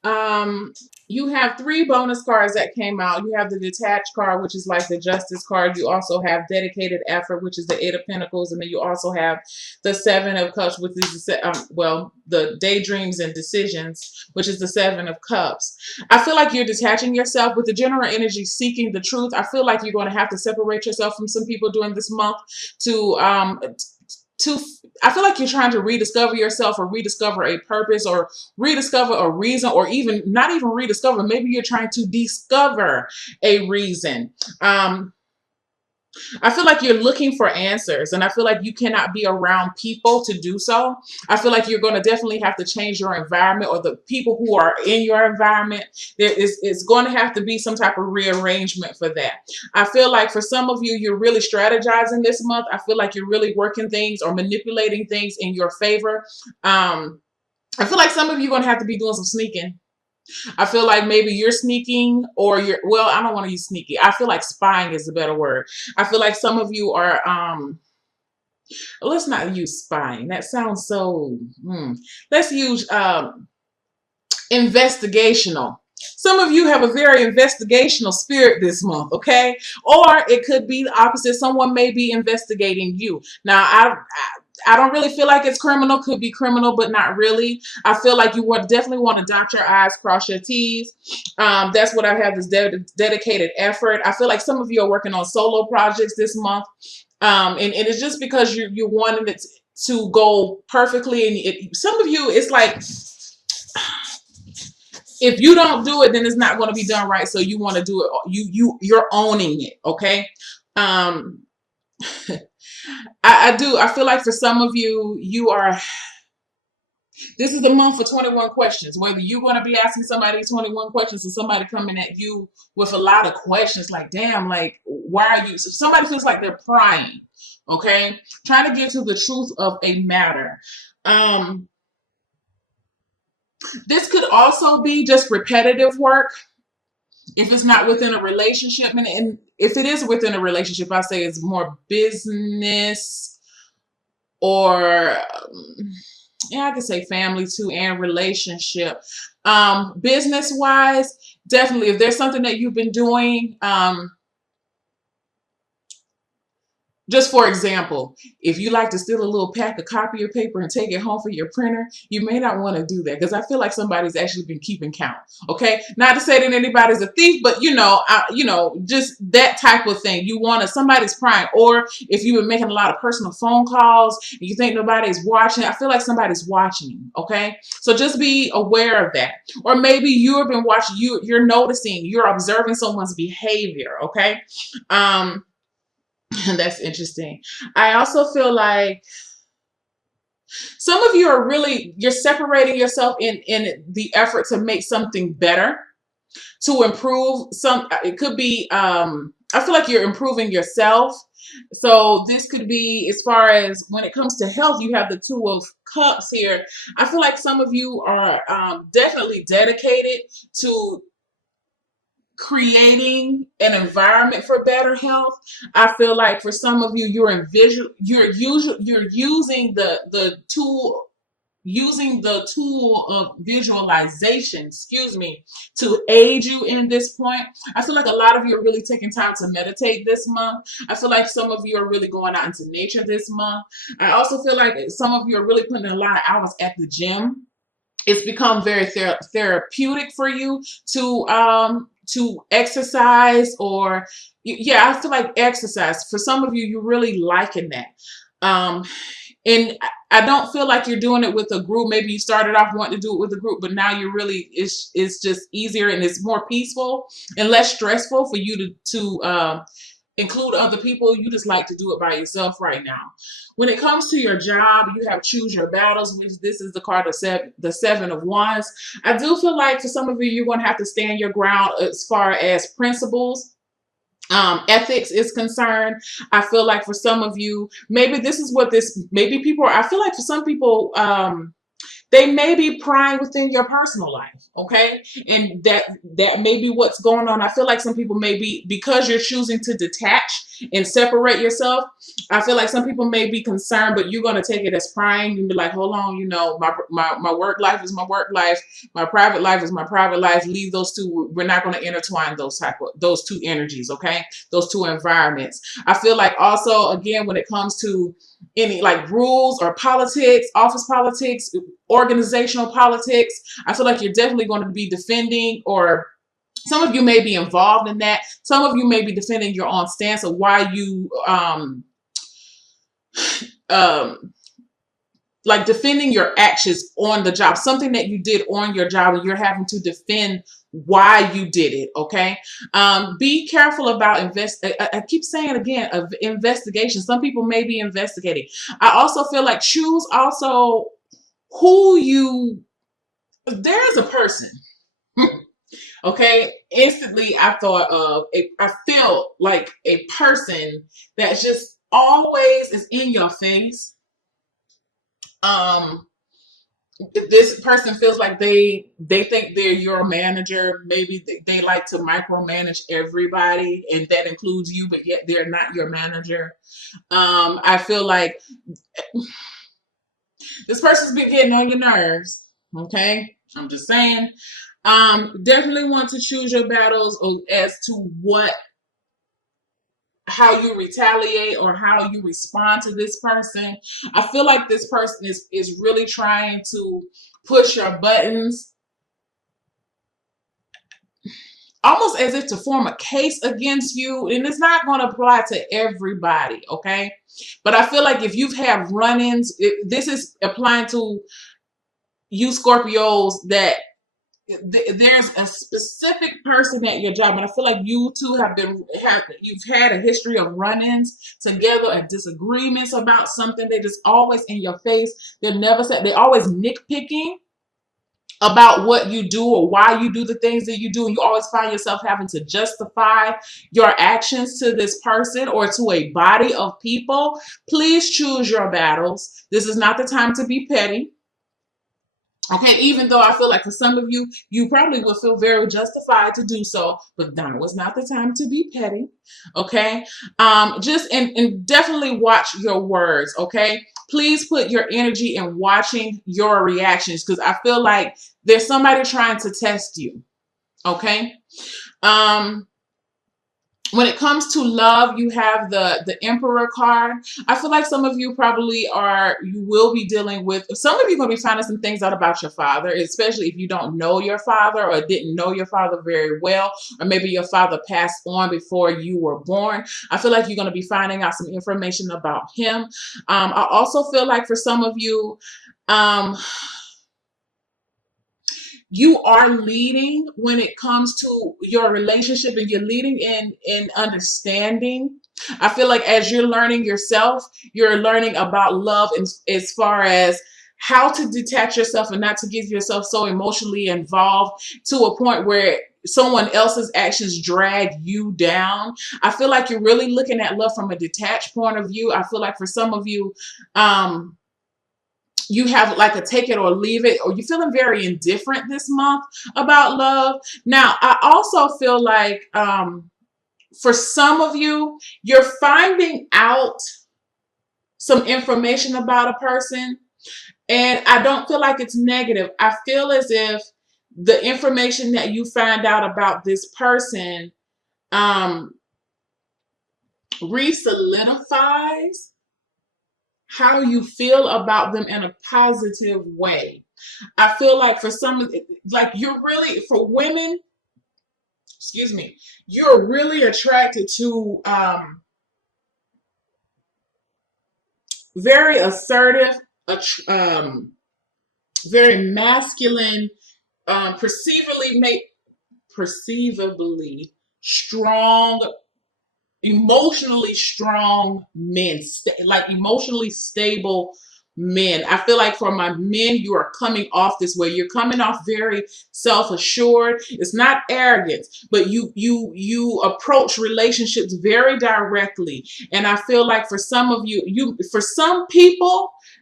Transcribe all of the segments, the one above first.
Um, you have three bonus cards that came out. You have the detached card, which is like the justice card. You also have dedicated effort, which is the eight of pentacles, and then you also have the seven of cups, which is the daydreams and decisions, which is the seven of cups. I feel like you're detaching yourself with the general energy, seeking the truth. I feel like you're going to have to separate yourself from some people during this month to to I feel like you're trying to rediscover yourself or rediscover a purpose or rediscover a reason, or even not even rediscover, maybe you're trying to discover a reason. I feel like you're looking for answers, and I feel like you cannot be around people to do so. I feel like you're going to definitely have to change your environment, or the people who are in your environment. It's going to have to be some type of rearrangement for that. I feel like for some of you, you're really strategizing this month. I feel like you're really working things or manipulating things in your favor. I feel like some of you are going to have to be doing some sneaking. I feel like maybe you're sneaking, or well, I don't want to use sneaky. I feel like spying is a better word. I feel like some of you are let's not use spying. That sounds so let's use investigational. Some of you have a very investigational spirit this month, okay? Or it could be the opposite. Someone may be investigating you. Now, I don't really feel like it's criminal. Could be criminal, but not really. I feel like you would definitely want to dot your I's, cross your T's. That's what I have, this dedicated effort. I feel like some of you are working on solo projects this month. And it's just because you're wanting it to go perfectly. And some of you, it's like, if you don't do it, then it's not going to be done right. So you want to do it. You're owning it. Okay. Um, I do. I feel like for some of you, this is the month for 21 questions. Whether you're going to be asking somebody 21 questions or somebody coming at you with a lot of questions, like, damn, like, why are you? So somebody feels like they're prying. Okay. Trying to get to the truth of a matter. Um, this could also be just repetitive work if it's not within a relationship, and if it is within a relationship, I say it's more business, or yeah, I could say family too, and relationship. Business wise, definitely, if there's something that you've been doing, just for example, if you like to steal a little pack of copier paper and take it home for your printer, you may not want to do that, because I feel like somebody's actually been keeping count. Okay, not to say that anybody's a thief, but just that type of thing. You want to, somebody's prying, or if you've been making a lot of personal phone calls and you think nobody's watching, I feel like somebody's watching. Okay, so just be aware of that. Or maybe you have been watching. You're noticing. You're observing someone's behavior. Okay. Um, That's interesting. I also feel like some of you are really, you're separating yourself in the effort to make something better, to improve some. It could be I feel like you're improving yourself. So this could be, as far as when it comes to health, you have the two of cups here. I feel like some of you are definitely dedicated to creating an environment for better health. I feel like for some of you, you're using the tool, of visualization, excuse me, to aid you in this point. I feel like a lot of you are really taking time to meditate this month. I feel like some of you are really going out into nature this month. I also feel like some of you are really putting a lot of hours at the gym. It's become very therapeutic for you to exercise, or yeah, I feel like exercise for some of you, you're really liking that. um and I don't feel like you're doing it with a group. Maybe you started off wanting to do it with a group, but now you're really, it's just easier and it's more peaceful and less stressful for you to include other people. You just like to do it by yourself right now. When it comes to your job, you have choose your battles, which this is the card of the seven of wands. I do feel like for some of you, you're going to have to stand your ground as far as principles, ethics is concerned. I feel like for some of you, maybe this is what this, maybe people are, I feel like for some people, They may be prying within your personal life, okay? And that may be what's going on. I feel like some people may be, because you're choosing to detach and separate yourself, I feel like some people may be concerned, but you're going to take it as prying and be like, hold on, my work life is my work life, my private life is my private life. Leave those two. We're not going to intertwine those two energies, okay? Those two environments. I feel like also, again, when it comes to any like rules or politics, office politics, organizational politics, I feel like you're definitely going to be defending, or some of you may be involved in that. Some of you may be defending your own stance of why you um like defending your actions on the job, something that you did on your job, and you're having to defend why you did it. Okay. Be careful about I keep saying again, of investigation. Some people may be investigating. I also feel like choose also who you, there's a person. Okay. Instantly I thought of I feel like a person that just always is in your face. Um, this person feels like they think they're your manager. Maybe they like to micromanage everybody, and that includes you, but yet they're not your manager. I feel like this person's been getting on your nerves. Okay, I'm just saying. Definitely want to choose your battles as to how you retaliate or how you respond to this person. I feel like this person is really trying to push your buttons, almost as if to form a case against you. And it's not going to apply to everybody, okay? But I feel like if you've had run-ins, this is applying to you Scorpios, that there's a specific person at your job, and I feel like you two you've had a history of run-ins together and disagreements about something. They're just always in your face. They're never said. They're always nitpicking about what you do or why you do the things that you do, and you always find yourself having to justify your actions to this person or to a body of people. Please choose your battles. This is not the time to be petty. Okay, even though I feel like for some of you, you probably will feel very justified to do so, but now was not the time to be petty. Okay, just and definitely watch your words. Okay, please put your energy in watching your reactions, because I feel like there's somebody trying to test you. Okay, um, when it comes to love, you have the Emperor card. I feel like some of you you will be dealing with, some of you are going to be finding some things out about your father, especially if you don't know your father or didn't know your father very well, or maybe your father passed on before you were born. I feel like you're going to be finding out some information about him. I also feel like for some of you, you are leading when it comes to your relationship, and you're leading in understanding. I feel like as you're learning yourself, you're learning about love as far as how to detach yourself and not to get yourself so emotionally involved to a point where someone else's actions drag you down. I feel like you're really looking at love from a detached point of view. I feel like for some of you, you have like a take it or leave it, or you're feeling very indifferent this month about love. Now, I also feel like for some of you, you're finding out some information about a person, and I don't feel like it's negative. I feel as if the information that you find out about this person re-solidifies how you feel about them in a positive way. I feel like for some, like you're really, for women, excuse me, you're really attracted to very assertive, very masculine, perceivably strong, emotionally strong men, like emotionally stable men. I feel like for my men, you are coming off this way. You're coming off very self-assured. It's not arrogance, but you approach relationships very directly. And I feel like for some of you, for some people,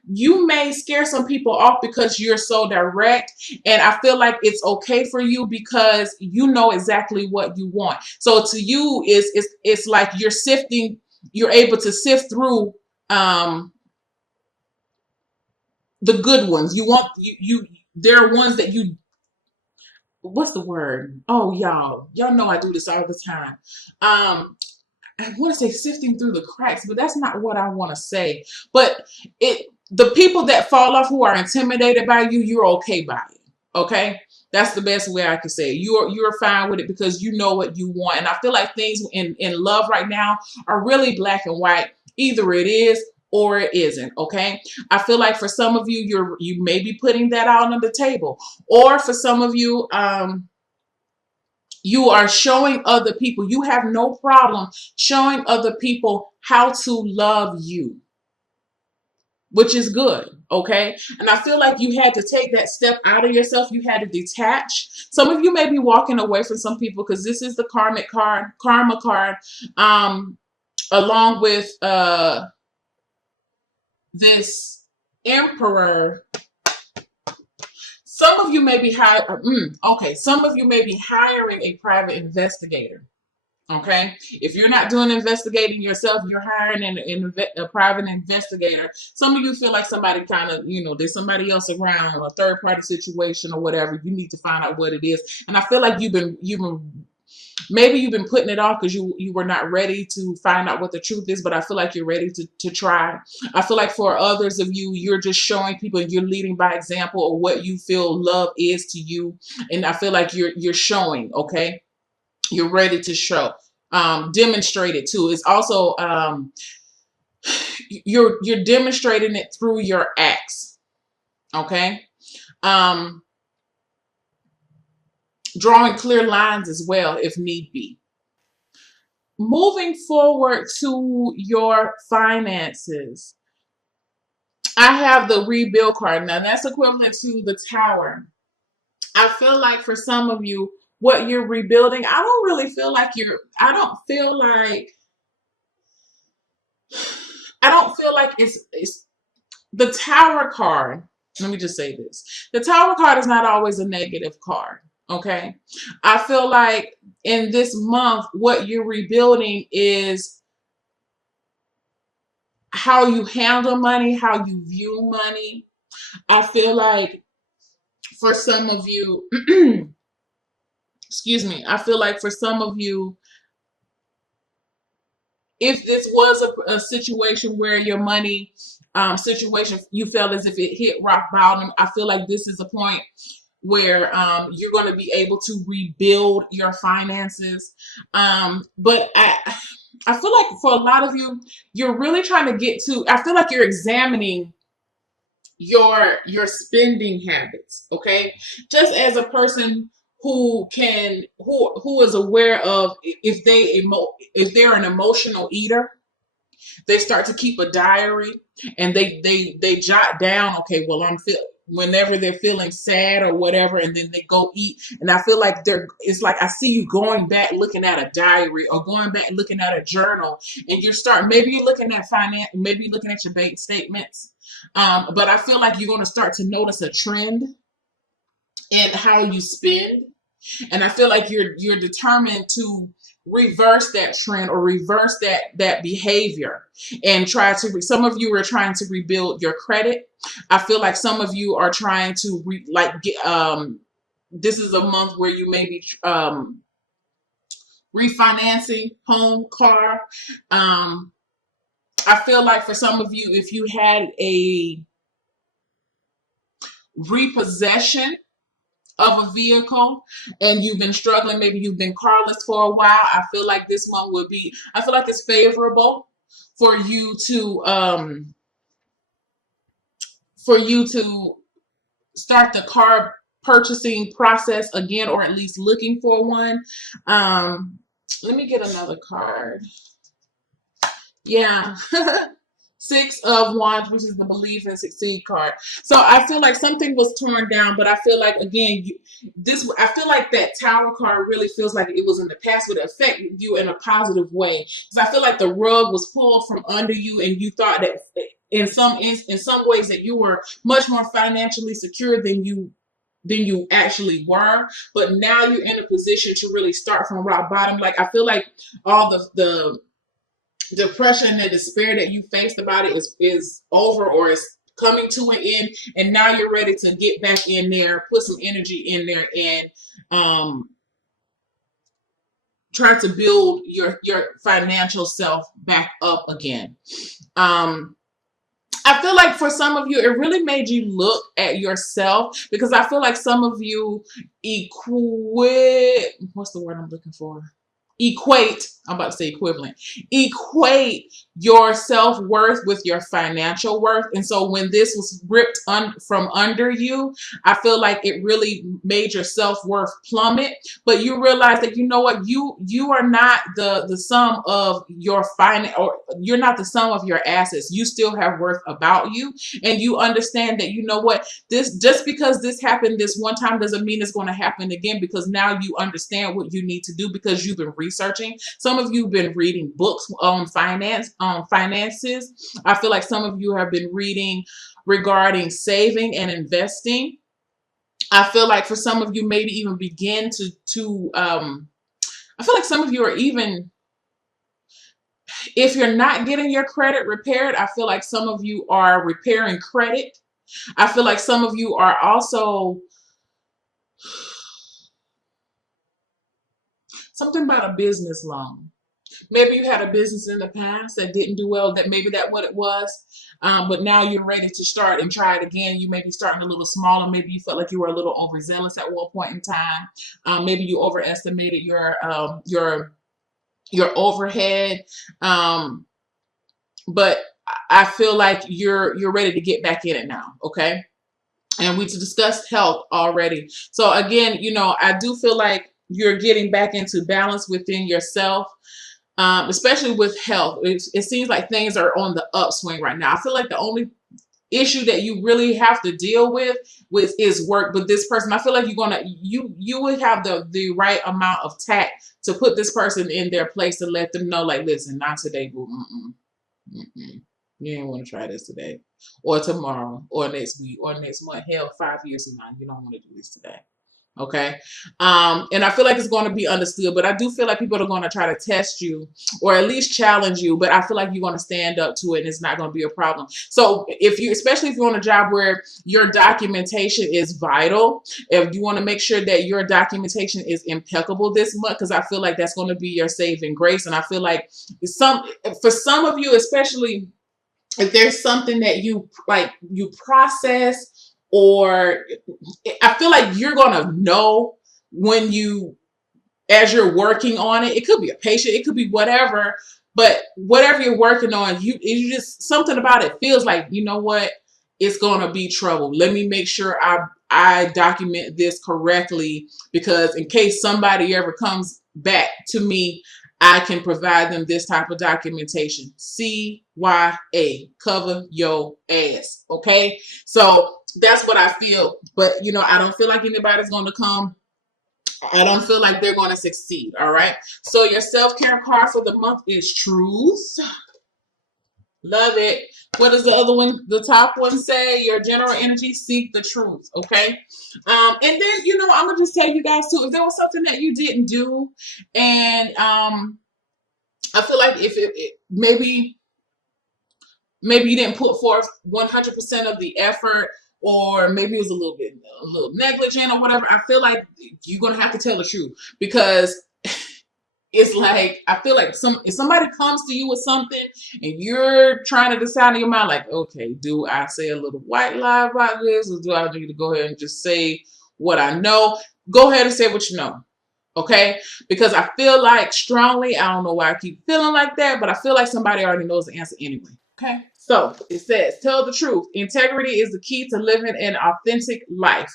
you may scare some people off because you're so direct. And I feel like it's okay for you because you know exactly what you want. So to you, it's like you're sifting, you're able to sift through um the good ones. You want you there are ones that you, what's the word? Oh, y'all know I do this all the time. I want to say sifting through the cracks, but that's not what I want to say. But the people that fall off who are intimidated by you, you're okay by it. Okay? That's the best way I can say it. You're fine with it because you know what you want. And I feel like things in love right now are really black and white. Either it is or it isn't. Okay? I feel like for some of you, you may be putting that out on the table. Or for some of you, you are showing other people, you have no problem showing other people how to love you, which is good. Okay. And I feel like you had to take that step out of yourself. You had to detach. Some of you may be walking away from some people because this is the karma card, along with this emperor. Some of you may be some of you may be hiring a private investigator. Okay, if you're not doing investigating yourself, you're hiring a private investigator. Some of you feel like somebody kind of, there's somebody else around, or a third party situation or whatever. You need to find out what it is. And I feel like maybe you've been putting it off because you were not ready to find out what the truth is, but I feel like you're ready to try. I feel like for others of you, you're just showing people, you're leading by example of what you feel love is to you. And I feel like you're showing, okay? You're ready to show, demonstrate it too. It's also you're demonstrating it through your acts. Okay, drawing clear lines as well if need be. Moving forward to your finances, I have the rebuild card. Now that's equivalent to the Tower. I feel like for some of you, what you're rebuilding, I don't really feel like it's the Tower card. Let me just say this. The Tower card is not always a negative card. Okay. I feel like in this month, what you're rebuilding is how you handle money, how you view money. I feel like for some of you, excuse me, I feel like for some of you, if this was a situation where your money situation, you felt as if it hit rock bottom, I feel like this is a point where you're going to be able to rebuild your finances. But I feel like for a lot of you, you're really trying to I feel like you're examining your spending habits, okay? Just as a person who is aware of if they're an emotional eater, they start to keep a diary and they jot down, okay, well, whenever they're feeling sad or whatever, and then they go eat. And I feel like it's like I see you going back looking at a diary or going back looking at a journal, and maybe you're looking at maybe you're looking at your bank statements. But I feel like you're going to start to notice a trend in how you spend. And I feel like you're determined to reverse that trend or reverse that behavior and some of you are trying to rebuild your credit. I feel like some of you are trying to this is a month where you may be refinancing home, car. I feel like for some of you, if you had a repossession of a vehicle and you've been struggling, maybe you've been carless for a while, I feel like this one I feel like it's favorable for you to start the car purchasing process again, or at least looking for one. Let me get another card. Yeah. Six of Wands, which is the Believe and Succeed card. So I feel like something was torn down, but I feel like, again, I feel like that Tower card really feels like it was in the past, would affect you in a positive way. Because I feel like the rug was pulled from under you and you thought that in some ways that you were much more financially secure than you actually were, but now you're in a position to really start from rock bottom. Like, I feel like all the depression and the despair that you faced about it is over, or is coming to an end, and now you're ready to get back in there, put some energy in there, and um try to build your financial self back up again. um I feel like for some of you, it really made you look at yourself, because I feel like some of you what's the word I'm looking for? I'm about to say equivalent, equate your self-worth with your financial worth. And so when this was ripped from under you, I feel like it really made your self-worth plummet. But you realize that, you know what, you are not the sum of your or you're not the sum of your assets. You still have worth about you, and you understand that, you know what, this, just because this happened this one time doesn't mean it's going to happen again, because now you understand what you need to do, because you've been researching. Some of you have been reading books on finances. I feel like some of you have been reading regarding saving and investing. I feel like for some of you, maybe even begin to I feel like some of you are even, if you're not getting your credit repaired, I feel like some of you are repairing credit. I feel like some of you are also, something about a business loan. Maybe you had a business in the past that didn't do well, that maybe that what it was. But now you're ready to start and try it again. You may be starting a little smaller. Maybe you felt like you were a little overzealous at one point in time. Maybe you overestimated your overhead. But I feel like you're ready to get back in it now. Okay. And we discussed health already. So again, you know, I do feel like you're getting back into balance within yourself. Especially with health. It seems like things are on the upswing right now. I feel like the only issue that you really have to deal with is work. But this person, I feel like you would have the right amount of tact to put this person in their place, to let them know, like, listen, not today, boo. You ain't want to try this today, or tomorrow, or next week, or next month. Hell, 5 years from now, you don't want to do this today. Okay. And I feel like it's going to be understood, but I do feel like people are going to try to test you, or at least challenge you, but I feel like you're going to stand up to it, and it's not going to be a problem. So especially if you're on a job where your documentation is vital, if you want to make sure that your documentation is impeccable this month, because I feel like that's going to be your saving grace. And I feel like for some of you, especially if there's something that you process, or I feel like you're going to know when as you're working on it. It could be a patient, it could be whatever, but whatever you're working on, you just, something about it feels like, you know what, it's going to be trouble. Let me make sure I document this correctly, because in case somebody ever comes back to me, I can provide them this type of documentation. CYA, cover your ass. Okay. So that's what I feel. But, you know, I don't feel like anybody's going to come. I don't feel like they're going to succeed. All right. So your self-care card for the month is truth. Love it. What does the other one, the top one, say? Your general energy, seek the truth. Okay. And then, you know, I'm going to just tell you guys too, if there was something that you didn't do, and I feel like if maybe you didn't put forth 100% of the effort, or maybe it was a little negligent or whatever, I feel like you're going to have to tell the truth, because it's like, I feel like if somebody comes to you with something and you're trying to decide in your mind, like, okay, do I say a little white lie about this, or do I need to go ahead and just say what I know? Go ahead and say what you know. Okay? Because I feel like strongly, I don't know why I keep feeling like that, but I feel like somebody already knows the answer anyway. Okay? So it says, tell the truth. Integrity is the key to living an authentic life.